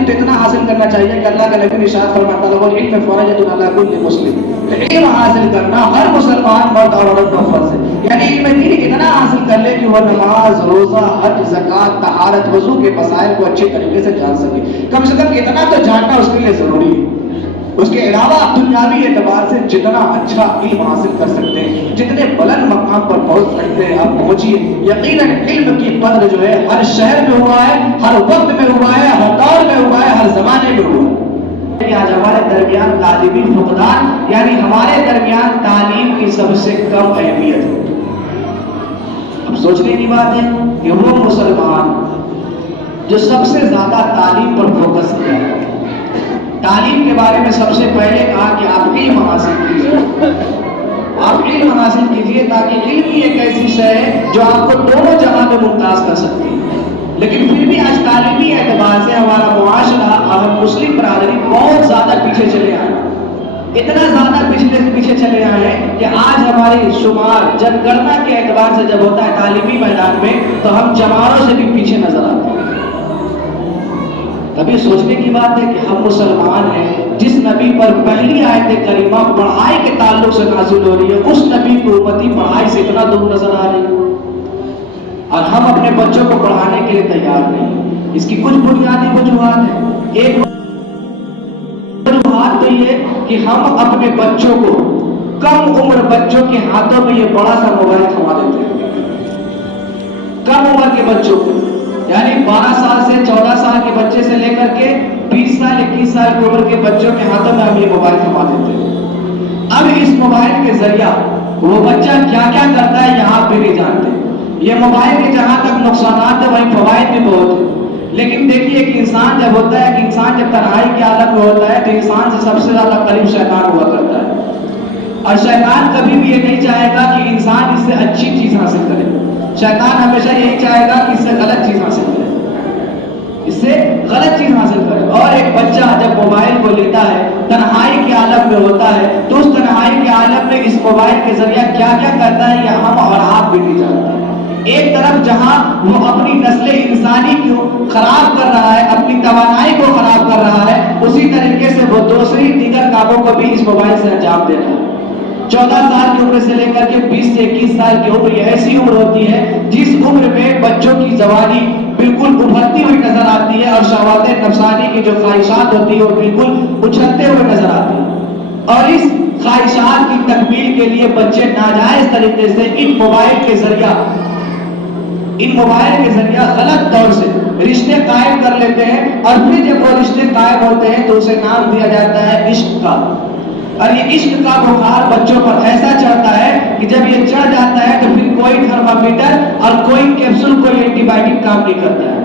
علم تو اتنا حاصل کرنا چاہیے کہ اللہ کا نبی نے ارشاد فرمایا طلب العلم فرض علی کل مسلم، علم حاصل کرنا ہر مسلمان مرد اور عورت پر فرض ہے. یعنی علم دین اتنا حاصل کر لے کہ وہ نماز، روزہ، حج، زکوٰۃ، طہارت، وضو کے مسائل کو اچھے طریقے سے جان سکے. کم سے کم اتنا تو جاننا اس کے لیے ضروری ہے. اس کے علاوہ آپ دنیاوی اعتبار سے جتنا اچھا علم حاصل کر سکتے ہیں، جتنے بلند مقام پر پہنچ سکتے ہیں آپ پہنچیے. یقیناً علم کی قدر جو ہے ہر شہر میں ہوا ہے، ہر وقت میں ہوا ہے، ہر دور میں ہوا ہے، ہر زمانے میں ہوا ہے. آج ہمارے درمیان تعلیمی فقدان، یعنی ہمارے درمیان تعلیم کی سب سے کم اہمیت ہے. اب سوچنے کی بات ہے کہ وہ مسلمان جو سب سے زیادہ تعلیم پر فوکس کیا ہے، تعلیم کے بارے میں سب سے پہلے کہا کہ آپ علم حاصل کیجیے. آپ علم حاصل کیجیے تاکہ علم ہی ایک ایسی شے ہے جو آپ کو دونوں جہاں میں ممتاز کر سکتی ہے. لیکن پھر بھی آج تعلیمی اعتبار سے ہمارا معاشرہ اور مسلم برادری بہت زیادہ پیچھے چلے آئے. اتنا زیادہ پیچھے چلے آئے ہیں کہ آج ہماری شمار جن گننا کے اعتبار سے جب ہوتا ہے تعلیمی میدان میں تو ہم جماعتوں سے بھی پیچھے نظر آتے ہیں. ابھی سوچنے کی بات ہے کہ ہم مسلمان ہیں جس نبی پر پہلی آیت کریمہ پڑھائی کے تعلق سے نازل ہو رہی ہے، اس نبی کی امتی پڑھائی سے اتنا دور نظر آ رہی ہے اور ہم اپنے بچوں کو پڑھانے کے لیے تیار نہیں. اس کی کچھ بنیادی وجوہات ہیں. ایک وجوہات تو یہ کہ ہم اپنے بچوں کو، کم عمر بچوں کے ہاتھوں میں یہ بڑا سا موبائل تھما دیتے ہیں. کم عمر کے بچوں کو، یعنی 12 سال سے 14 سال کے بچے سے لے کر کے 20 سال 21 سال کی عمر کے بچوں کے ہاتھوں میں ہم یہ موبائل تھما دیتے ہیں. اب اس موبائل کے ذریعہ وہ بچہ کیا کیا کرتا ہے یہ آپ بھی نہیں جانتے. یہ موبائل کے جہاں تک نقصانات ہیں وہیں فوائد بھی بہت ہیں. لیکن دیکھیے کہ انسان جب ہوتا ہے، کہ انسان جب تنہائی کی حالت میں ہوتا ہے تو انسان سے سب سے زیادہ قریب شیطان ہوا کرتا ہے. اور شیطان کبھی بھی یہ نہیں چاہے گا کہ انسان اس سے اچھی چیز حاصل کرے. شیطان ہمیشہ یہی چاہے گا کہ اس سے غلط چیز حاصل کرے، اس سے غلط چیز حاصل کرے. اور ایک بچہ جب موبائل کو لیتا ہے، تنہائی کے عالم میں ہوتا ہے، تو اس تنہائی کے عالم میں اس موبائل کے ذریعہ کیا کیا کرتا ہے یہ ہم اور آپ بھی نہیں جانتے. ایک طرف جہاں وہ اپنی نسل انسانی کو خراب کر رہا ہے، اپنی توانائی کو خراب کر رہا ہے، اسی طریقے سے وہ دوسری دیگر کاموں کو بھی اس موبائل سے انجام دے رہا ہے. 14 سال کی عمر سے لے کر کے 20 سے 21 سال کی عمر، یہ ایسی عمر ہوتی ہے جس عمر میں بچوں کی جوانی بالکل ابھرتی ہوئی نظر آتی ہے اور شہوات نفسانی کی جو خواہشات ہوتی ہے وہ بالکل اچھلتے ہوئے نظر آتی ہے. اور اس خواہشات کی تکمیل کے لیے بچے ناجائز طریقے سے ان موبائل کے ذریعہ غلط طور سے رشتے قائم کر لیتے ہیں. اور پھر جب وہ رشتے قائم ہوتے ہیں تو اسے نام دیا جاتا ہے عشق کا. اور یہ عشق کا بخار بچوں پر ایسا چڑھتا ہے کہ جب یہ چڑھ جاتا ہے تو پھر کوئی تھرمامیٹر اور کوئی کیپسول، کوئی اینٹی بائیوٹک کام نہیں کرتا ہے.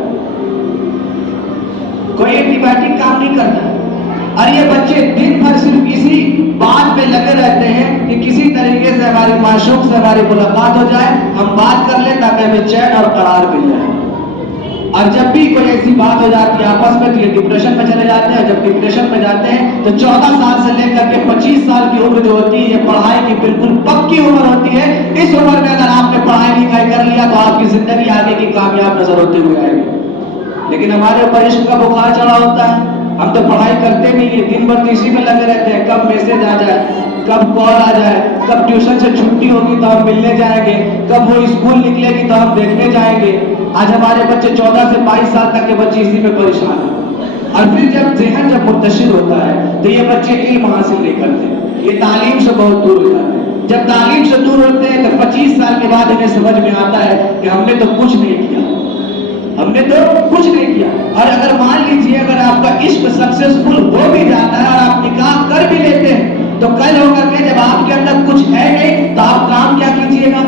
کوئی اینٹی بائیوٹک کام نہیں کرتا ہے. اور یہ بچے دن بھر صرف اسی بات میں لگے رہتے ہیں کہ کسی طریقے سے ہماری معشوق سے ہماری ملاقات ہو جائے، ہم بات کر لیں تاکہ ہمیں چین اور قرار مل جائے. اور جب بھی کوئی ایسی بات ہو جاتی ہے آپس میں تو یہ ڈپریشن میں چلے جاتے ہیں. جب ڈپریشن میں جاتے ہیں تو 14 سال سے لے کر کے 25 سال کی عمر جو ہوتی ہے یہ پڑھائی کی بالکل پکی عمر ہوتی ہے. اس عمر میں اگر آپ نے پڑھائی لکھائی کر لیا تو آپ کی زندگی آگے کی کامیاب نظر ہوتے ہوئے آئے گی. لیکن ہمارے اوپر عشق کا بخار چڑھا ہوتا ہے، ہم تو پڑھائی کرتے نہیں ہیں، دن بھر اسی میں لگے رہتے ہیں. کب میسج آ جائے، کب کال آ جائے، کب ٹیوشن سے چھٹی ہوگی تو ہم ملنے جائیں گے، کب وہ اسکول نکلے گی تو ہم دیکھنے جائیں گے. آج ہمارے بچے 14 سے 22 سال تک کے بچے اسی میں پریشان ہیں. اور پھر جب ذہن جب منتشر ہوتا ہے تو یہ بچے علم حاصل نہیں کرتے، یہ تعلیم سے بہت دور ہو جاتے ہیں. جب تعلیم سے دور ہوتے ہیں تو 25 سال کے بعد انہیں سمجھ میں آتا ہے کہ ہم نے تو کچھ نہیں کیا، ہم نے تو کچھ نہیں کیا. اور اگر مان لیجیے اگر آپ کا عشق سکسیسفل ہو بھی جاتا ہے اور آپ نکاح کر بھی لیتے ہیں تو کل ہو کر کے جب آپ کے اندر کچھ ہے نہیں تو آپ کام کیا کیجیے گا؟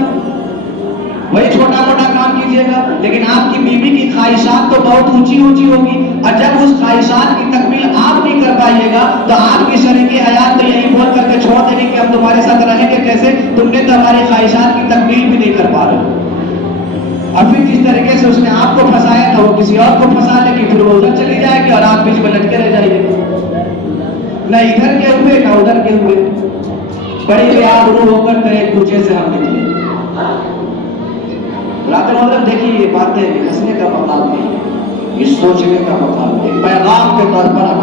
وہی چھوٹا موٹا کام کیجیے گا. لیکن آپ کی بیوی کی خواہشات تو بہت اونچی ہوگی، اور جب اس خواہشات کی تکمیل آپ نہیں کر پائیے گا تو آپ کی شریک حیات تو یہی بول کر کے چھوڑ دیں گے کہ ہم تمہارے ساتھ رہیں گے کیسے، تم نے تو ہماری خواہشات کی تکمیل بھی نہیں کر پا رہے. اور پھر جس طریقے سے اس نے آپ کو پھنسایا تھا وہ کسی اور کو پھنسا لے گی، پھر وہ ادھر چلی جائے گی اور آپ بیچ میں لٹکے رہ جائیں گے، نہ ادھر کے ہوئے نہ ادھر کے ہوئے. بڑی بے آبرو ہو کر ایک کوچے سے ہم نکلے. رات مطلب دیکھیے یہ باتیں ہنسنے کا مقام نہیں ہے. یہ سوچنے کا مقام ہے. ایک پیغام کے طور پر ہم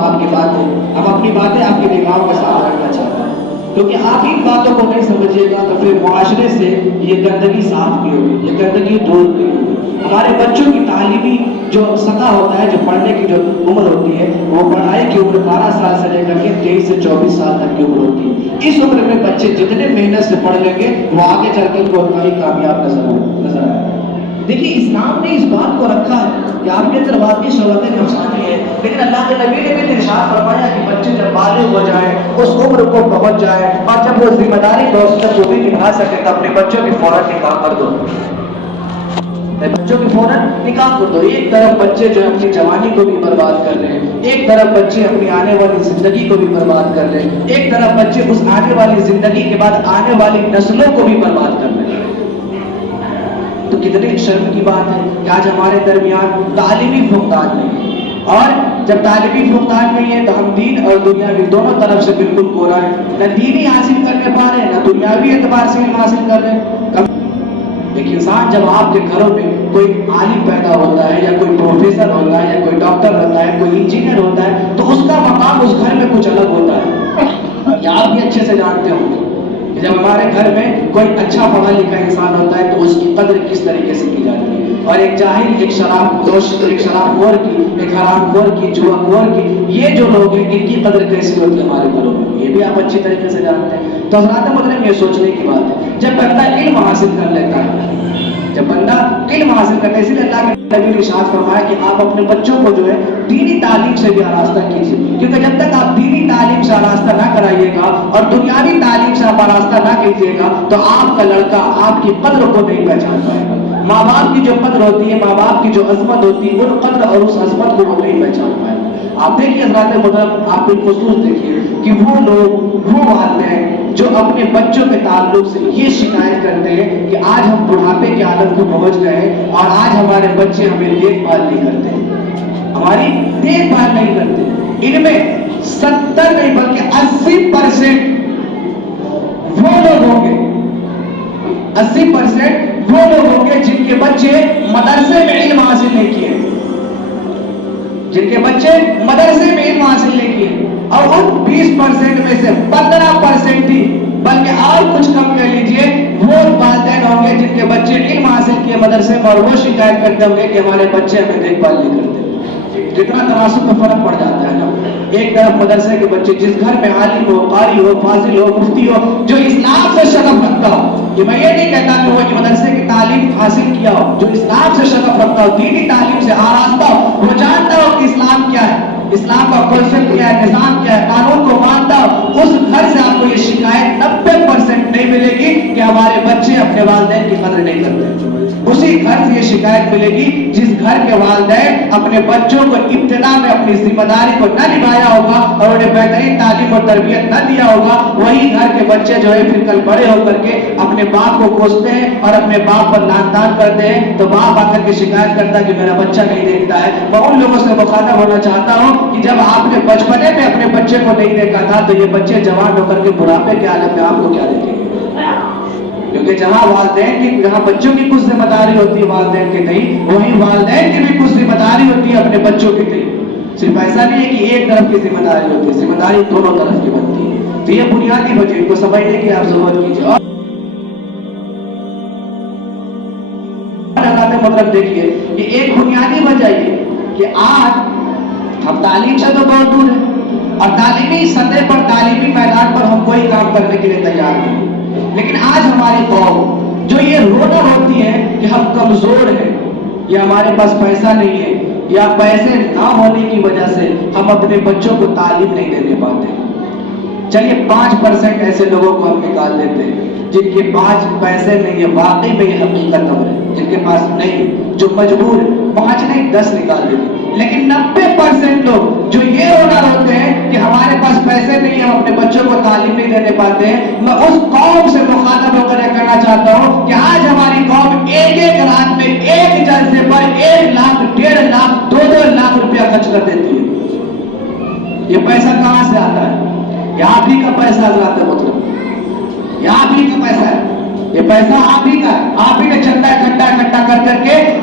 اپنی باتیں آپ کی نگاہوں کے سامنے رکھنا چاہتے ہیں. کیونکہ آپ ان باتوں کو نہیں سمجھیے گا تو پھر معاشرے سے یہ گندگی صاف نہیں ہوگی, یہ گندگی دور نہیں ہوگی. ہمارے بچوں کی تعلیمی جو سطح ہوتا ہے, جو پڑھنے کی جو عمر ہوتی ہے, وہ پڑھائی کی عمر 12 سال سے لے کر کے 23 سے 24 سال تک کی عمر ہوتی ہے. اس عمر میں بچے جتنے محنت سے پڑھ لیں گے وہ آگے چل کے ان کو اتنا ہی کامیاب نظر آئے. دیکھیے اسلام نے اس بات کو رکھا ہے کہ آپ کے اندر واقعی شہوت نفسانی ہے, لیکن اللہ کے نبی نے بھی ارشاد فرمایا کہ بچے جب بالغ ہو جائیں, اس عمر کو پہنچ جائیں, اور جب وہ ذمہ داری کو اس سے پوری نبھا سکے تو اپنے بچوں کی فوراً نکاح کر دو. بچوں کی فوراً نکاح کر دو. ایک طرف بچے جو اپنی جوانی کو بھی برباد کر رہے ہیں, ایک طرف بچے اپنی آنے والی زندگی کو بھی برباد کر رہے ہیں, ایک طرف بچے اس آنے والی زندگی کے بعد آنے والی نسلوں کو بھی برباد کر رہے ہیں. تو کتنے شرم کی بات ہے کہ آج ہمارے درمیان تعلیمی فقدان نہیں ہے. اور جب تعلیمی فقدان نہیں ہے تو ہم دین اور دنیاوی دونوں طرف سے بالکل گورا ہے. نہ دینی حاصل کرنے پا رہے ہیں, نہ دنیاوی اعتبار سے علم حاصل کر رہے ہیں. ایک انسان جب آپ کے گھروں میں کوئی عالم پیدا ہوتا ہے, یا کوئی پروفیسر ہوتا ہے, یا کوئی ڈاکٹر ہوتا ہے, کوئی انجینئر ہوتا ہے, تو اس کا مقام اس گھر میں کچھ الگ ہوتا ہے. یہ آپ بھی اچھے سے جانتے ہوں گے کہ جب ہمارے گھر میں کوئی اچھا پڑھا لکھا انسان ہوتا ہے تو اس کی قدر کس طریقے سے کی جاتی ہے. اور ایک جاہل, ایک شراب خور کی, ایک حرام خور کی, جوا خور کی, یہ جو لوگ ہیں ان کی قدر کیسی ہوتی ہے ہمارے گھروں میں, یہ بھی آپ اچھی طریقے سے جانتے ہیں. تو حضرات محترم, یہ سوچنے کی بات ہے جب بندہ علم حاصل کر لیتا ہے, جب بندہ علم حاصل کرتا ہے, اسی لیے اللہ کے نبی نے ارشاد فرمایا کہ آپ اپنے بچوں کو جو ہے دینی تعلیم سے بھی آراستہ کیجیے. کیونکہ جب تک آپ دینی تعلیم سے آراستہ نہ کرائیے گا اور دنیاوی تعلیم سے آپ آراستہ نہ کیجیے گا تو آپ کا لڑکا آپ کی قدر کو نہیں پہچان پائے گا. ماں باپ کی جو قدر ہوتی ہے, ماں باپ کی جو عظمت ہوتی ہے, ان قدر اور اس عظمت کو وہ نہیں پہچان پائے گا. آپ دیکھیے حضرات محترم, آپ بالخصوص دیکھیے کہ وہ لوگ, وہ والدین جو اپنے بچوں کے تعلق سے یہ شکایت کرتے ہیں کہ آج ہم بڑھاپے کے عالم کو پہنچ گئے اور آج ہمارے بچے ہمیں دیکھ بھال نہیں کرتے, ہماری دیکھ بھال نہیں کرتے. ان میں 70 نہیں بلکہ 80% وہ لوگ ہوں گے, 80% وہ لوگ ہوں گے جن کے بچے مدرسے میں علم حاصل نہیں کیے, جن کے بچے مدرسے میں علم حاصل نہیں کیے. اور ان 20% میں سے 15% ہی, بلکہ اور کچھ کم کہہ لیجئے, وہ والدین ہوں گے جن کے بچے علم حاصل کیے مدرسے میں, اور وہ شکایت کرتے ہوں گے کہ ہمارے بچے ہمیں دیکھ بھال نہیں کرتے. جتنا تناسب میں فرق پڑ جاتا ہے نا. ایک طرف مدرسے کے بچے, جس گھر میں عالم ہو, قاری ہو, فاضل ہو, مفتی ہو, جو اسلام سے شغف رکھتا ہو, کہ میں یہ نہیں کہتا کہ وہ مدرسے کی تعلیم حاصل کیا ہو, جو اسلام سے شغف رکھتا ہو, دینی تعلیم سے آراستہ ہو, وہ جانتا ہو کہ اسلام کیا ہے, اسلام کا کانسیپٹ کیا ہے, نظام کیا ہے, قانون کو مانتا ہو, اس گھر سے آپ کو یہ شکایت 90% نہیں ملے گی کہ ہمارے بچے اپنے والدین کی قدر نہیں کرتے. اسی گھر سے یہ شکایت ملے گی جس گھر کے والدین اپنے بچوں کو ابتدا میں اپنی ذمہ داری کو نہ نبھایا ہوگا اور انہیں بہترین تعلیم اور تربیت نہ دیا ہوگا. وہی گھر کے بچے جو ہے پھر کل بڑے ہو کر کے اپنے باپ کو کوستے ہیں اور اپنے باپ پر لعن طعن کرتے ہیں. تو باپ آ کر کے شکایت کرتا ہے کہ میرا بچہ نہیں دیکھتا ہے. میں ان لوگوں سے مخاطب ہونا چاہتا ہوں کہ جب آپ نے بچپنے میں اپنے بچے کو نہیں دیکھا تھا تو یہ بچے جوان ہو کر کے بڑھاپے کے عالم میں آپ کو کیا دیکھیں گے. کیونکہ جہاں والدین کی, جہاں بچوں کی کچھ ذمہ داری ہوتی ہے والدین کی نہیں, وہی والدین کی بھی کچھ ذمہ داری ہوتی ہے اپنے بچوں کی نہیں. صرف ایسا نہیں ہے کہ ایک طرف کی ذمہ داری ہوتی ہے, ذمہ داری دونوں طرف کی بنتی ہے. تو یہ بنیادی وجہ کو سمجھنے کی آپ ضرورت کیجیے. اور مطلب دیکھیے کہ ایک بنیادی وجہ یہ کہ آج ہم تعلیم سے تو بہت دور ہیں اور تعلیمی سطح پر, تعلیمی میدان پر ہم کوئی کام کرنے کے لیے تیار نہیں. لیکن آج ہماری قوم جو یہ رونا روتی ہے کہ ہم کمزور ہیں, یا ہمارے پاس پیسہ نہیں ہے, یا پیسے نہ ہونے کی وجہ سے ہم اپنے بچوں کو تعلیم نہیں دینے پاتے. چلیے 5% ایسے لوگوں کو ہم نکال دیتے ہیں جن کے پاس پیسے نہیں ہے, واقعی میں یہ حقیقت ہے, جن کے پاس نہیں, جو مجبور ہے, 5 نہیں 10 نکال دیتے. لیکن 90% لوگ جو یہ رونا روتے ہیں کہ ہمارے پاس پیسے نہیں ہیں, ہم اپنے بچوں کو تعلیم نہیں دینے پاتے ہیں, میں اس قوم سے مخاطب ہو کر یہ کہنا چاہتا ہوں کہ آج ہماری قوم ایک رات میں ایک جلسے پر 1 لاکھ, 1.5 لاکھ, 2 لاکھ روپیہ خرچ کر دیتی ہے. یہ پیسہ کہاں سے آتا ہے؟ یہ آپ ہی کا پیسہ حضرات محترم, یہ آپ ہی کا پیسہ ہے. یہ پیسہ آپ ہی کا ہے, آپ ہی نے چندہ اکٹھا کر کے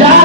4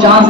4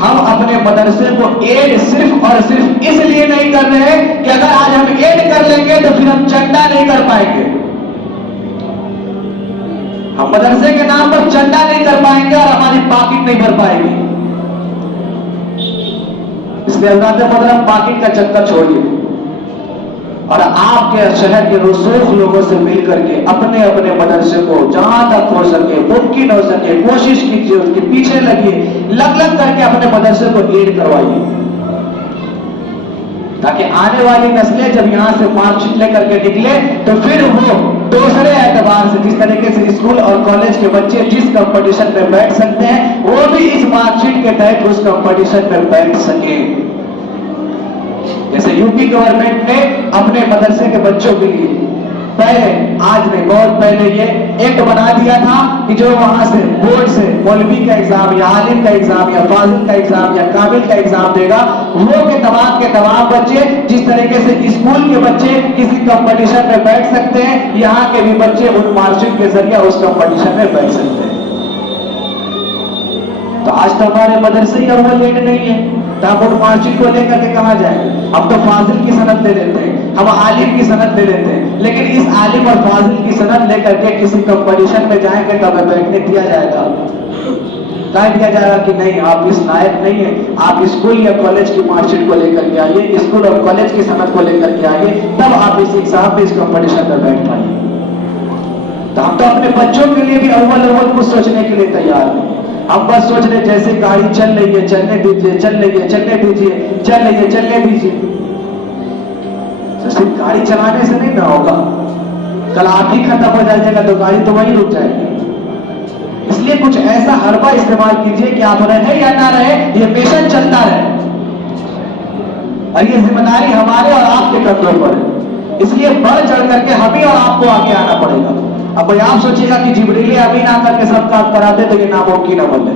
ہم اپنے مدرسے کو ایڈ صرف اور صرف اس لیے نہیں کر رہے کہ اگر آج ہم ایڈ کر لیں گے تو پھر ہم چندہ نہیں کر پائیں گے. ہم مدرسے کے نام پر چندہ نہیں کر پائیں گے اور ہماری پاکٹ نہیں بھر پائے گی. اس لیے حضرات محترم پاکٹ کا چکر چھوڑیے اور آپ کے شہر کے رسوخ لوگوں سے مل کر کے اپنے اپنے مدرسے کو جہاں تک ہو سکے ممکن ہو سکے کوشش کیجیے, اس کے پیچھے لگیے, لگ کر کے اپنے مدرسے کو ایڈ کروائیے, تاکہ آنے والی نسلیں جب یہاں سے مارک شیٹ لے کر کے نکلے تو پھر وہ دوسرے اعتبار سے جس طریقے سے اسکول اور کالج کے بچے جس کمپٹیشن میں بیٹھ سکتے ہیں وہ بھی اس مارک شیٹ کے تحت اس کمپٹیشن میں بیٹھ سکیں. جیسے یو پی گورنمنٹ نے اپنے مدرسے کے بچوں کے لیے پہلے, آج نہیں بہت پہلے یہ ایکٹ بنا دیا تھا کہ جو وہاں سے بورڈ سے مولوی کا ایگزام یا عالم کا ایگزام یا فاضل کا ایگزام یا کامل کا ایگزام دے گا, وہ کے تمام بچے جس طریقے سے اسکول کے بچے کسی کمپٹیشن میں بیٹھ سکتے ہیں, یہاں کے بھی بچے ان مارک شیٹ کے ذریعے اس کمپٹیشن میں بیٹھ سکتے ہیں. تو آج تو ہمارے مدرسے ہی اول لیٹ نہیں ہے, تو ہم ان مارک شیٹ کو لے کر کے کہاں جائیں؟ ہم تو فاضل کی سند دے دیتے ہیں, ہم عالم کی سند دے دیتے ہیں, لیکن اس عالم اور فاضل کی سند لے کر کے کسی کمپٹیشن میں جائیں گے تب بیٹھنے دیا جائے گا. دیا جائے گا کہ نہیں آپ اس لائق نہیں ہیں, آپ اسکول یا کالج کی مارک شیٹ کو لے کر کے آئیے, اسکول اور کالج کی سند کو لے کر کے آئیے, تب آپ اس ایگزام میں اس کمپٹیشن میں بیٹھ پائیے. تو ہم تو اپنے بچوں کے لیے بھی اول کچھ سوچنے کے لیے تیار ہیں. ہم بس سوچ رہے جیسے گاڑی چل رہی ہے چلنے دیجیے, چل رہی ہے چلنے دیجیے, چل رہی ہے چلنے دیجیے. صرف گاڑی چلانے سے نہیں نہ ہوگا, کل آپ ہی ختم ہو جائے گا تو گاڑی تو وہیں رک جائے گی. اس لیے کچھ ایسا حربہ استعمال کیجئے کہ آپ رہے یا نہ رہے یہ مشن چلتا رہے, اور یہ ذمہ داری ہمارے اور آپ کے کندھوں پر ہے. اس لیے بڑھ چڑھ کر کے ہمیں اور آپ کو آگے آنا پڑے گا. اب بھائی آپ سوچیے گا کہ جبریل امین آ کر کے سب کام کرا دے تو یہ ناممکن عمل ہے.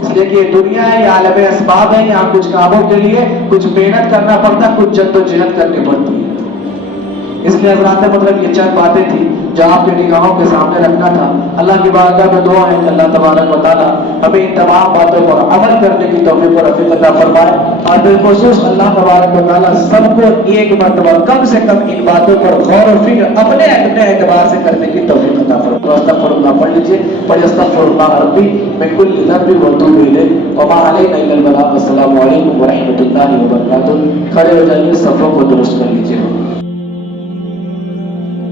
اس لیے کہ یہ دنیا ہے, یہ عالم اسباب ہے, یہاں کچھ کاموں کے لیے کچھ محنت کرنا پڑتا, کچھ جدوجہد کرنی پڑتی ہے. اس لیے حضرات مطلب یہ چند باتیں تھی جو آپ کے نگاہوں کے سامنے رکھنا تھا. اللہ کی بارگاہ میں دعا ہے کہ اللہ تبارک و تعالیٰ ہمیں ان تمام باتوں پر عمل کرنے کی توفیق اور رفیق عطا فرمائے, اور بالخصوص اللہ تبارک و تعالیٰ سب کو ایک مرتبہ کم سے کم ان باتوں پر غور و فکر اپنے اعتبار سے کرنے کی توفیق عطا فرمائے. استغفر اللہ پڑھ لیجیے, فاستغفر اللہ ربی من کل ذنب واتوب الیہ وما علینا الا البلاغ. السلام علیکم ورحمۃ اللہ وبرکاتہ. کھڑے ہو جائیے, صفوں کو درست کر لیجیے.